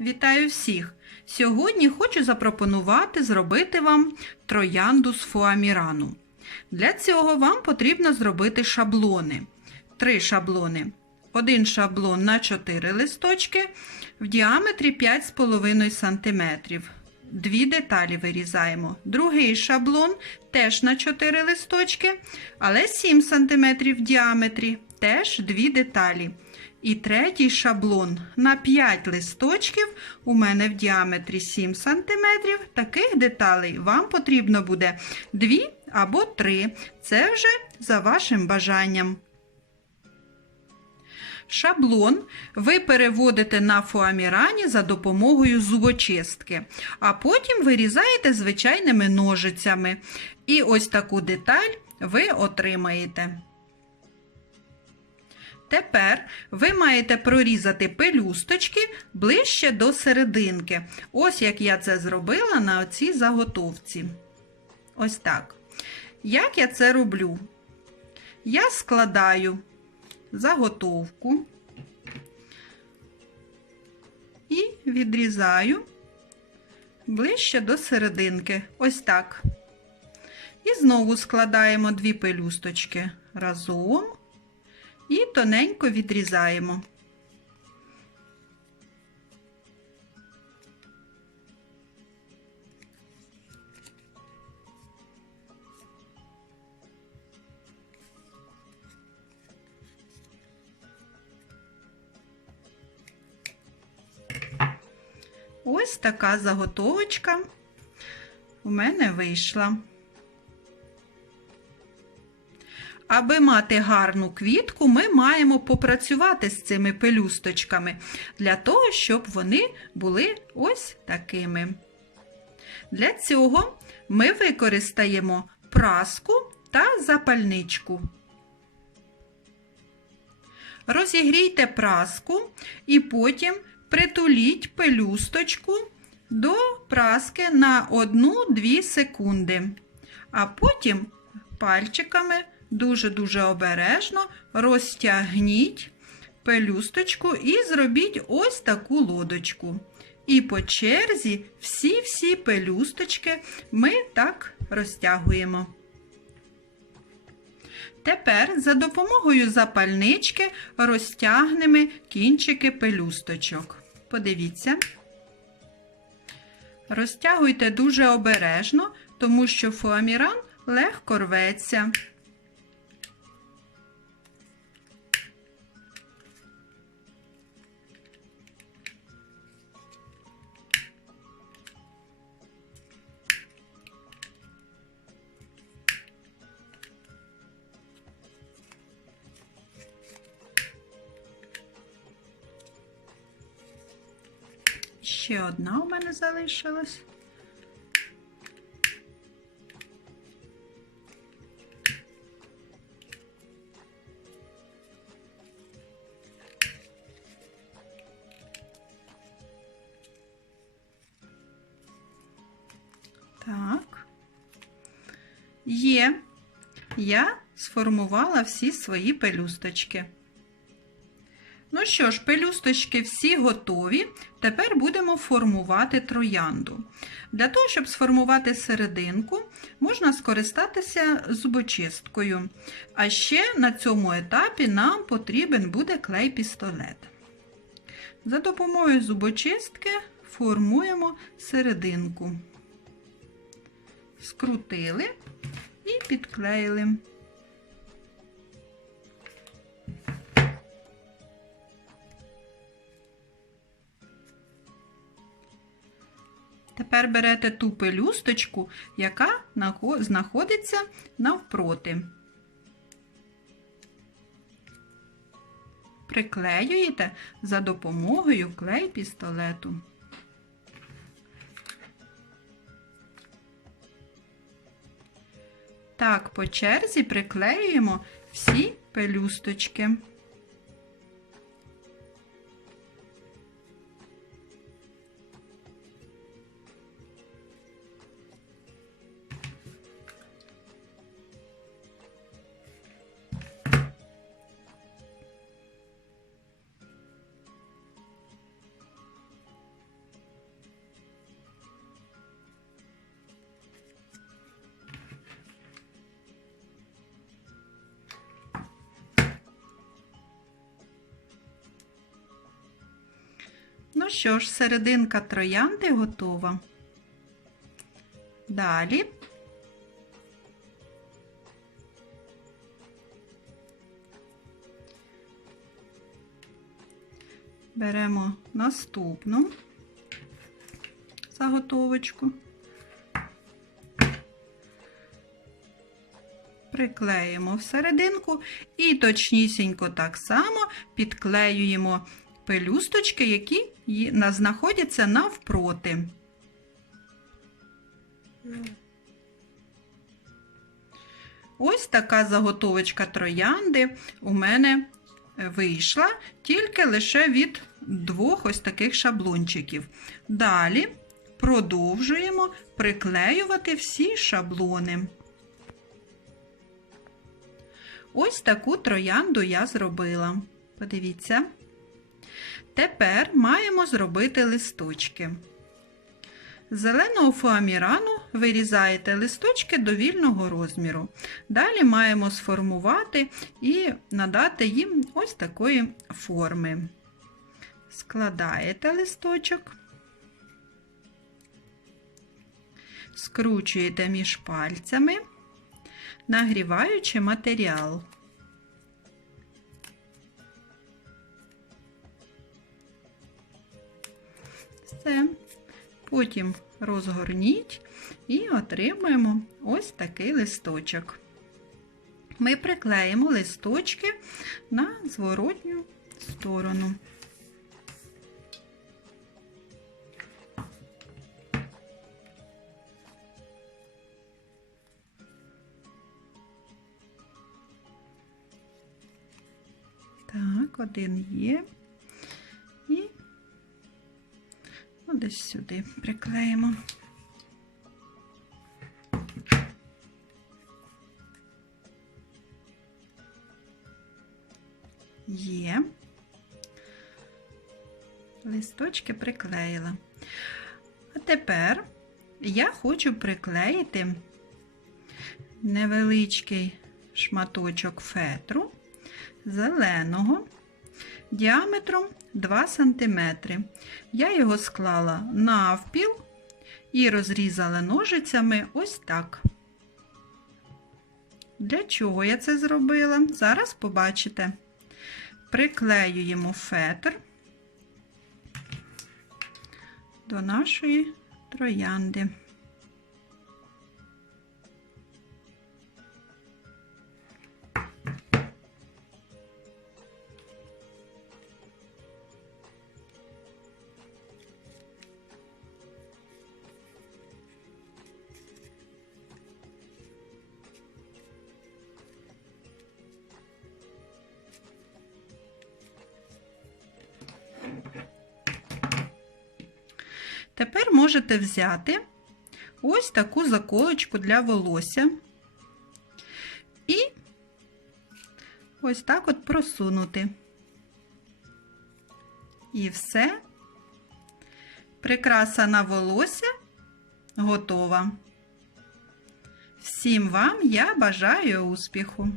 Вітаю всіх! Сьогодні хочу запропонувати зробити вам троянду з фуамірану. Для цього вам потрібно зробити шаблони. Три шаблони. Один шаблон на 4 листочки в діаметрі 5,5 см. Дві деталі вирізаємо. Другий шаблон теж на 4 листочки, але 7 см в діаметрі, теж дві деталі. І третій шаблон на 5 листочків у мене в діаметрі 7 см. Таких деталей вам потрібно буде 2 або 3. Це вже за вашим бажанням. Шаблон ви переводите на фуамірані за допомогою зубочистки, а потім вирізаєте звичайними ножицями. І ось таку деталь ви отримаєте. Тепер ви маєте прорізати пелюсточки ближче до серединки. Ось як я це зробила на оцій заготовці. Ось так. Як я це роблю? Я складаю заготовку і відрізаю ближче до серединки. Ось так. І знову складаємо дві пелюсточки разом і тоненько відрізаємо. Ось така заготовочка у мене вийшла. Аби мати гарну квітку, ми маємо попрацювати з цими пелюсточками для того, щоб вони були ось такими. Для цього ми використаємо праску та запальничку. Розігрійте праску і потім притуліть пелюсточку до праски на 1-2 секунди, а потім пальчиками дуже-дуже обережно розтягніть пелюсточку і зробіть ось таку лодочку. І по черзі всі-всі пелюсточки ми так розтягуємо. Тепер за допомогою запальнички розтягнемо кінчики пелюсточок. Подивіться. Розтягуйте дуже обережно, тому що фоаміран легко рветься. Ще одна у мене залишилась. Так. Є. Я сформувала всі свої пелюсточки. Ну що ж, пелюсточки всі готові. Тепер будемо формувати троянду. Для того, щоб сформувати серединку, можна скористатися зубочисткою. А ще на цьому етапі нам потрібен буде клей-пістолет. За допомогою зубочистки формуємо серединку. Скрутили і підклеїли. Тепер берете ту пелюсточку, яка знаходиться навпроти. Приклеюєте за допомогою клей-пістолету. Так, по черзі приклеюємо всі пелюсточки. Що ж, серединка троянди готова. Далі беремо наступну заготовочку. Приклеїмо всерединку і точнісінько так само підклеюємо пелюсточки, які знаходяться навпроти. Ось така заготовочка троянди у мене е, вийшла тільки лише від двох ось таких шаблончиків. Далі продовжуємо приклеювати всі шаблони. Ось таку троянду я зробила. Подивіться. Тепер маємо зробити листочки. Зеленого фоамірану вирізаєте листочки до вільного розміру. Далі маємо сформувати і надати їм ось такої форми. Складаєте листочок, скручуєте між пальцями, нагріваючи матеріал. Все. Потім розгорніть і отримаємо ось такий листочок. Ми приклеїмо листочки на зворотню сторону. Так, один є. Ну, десь сюди приклеїмо. Є. Листочки приклеїла. А тепер я хочу приклеїти невеличкий шматочок фетру зеленого діаметром 2 см. Я його склала навпіл і розрізала ножицями ось так. Для чого я це зробила? Зараз побачите. Приклеюємо фетр до нашої троянди. Тепер можете взяти ось таку заколочку для волосся і ось так от просунути. І все. Прикраса на волосся готова. Всім вам я бажаю успіху!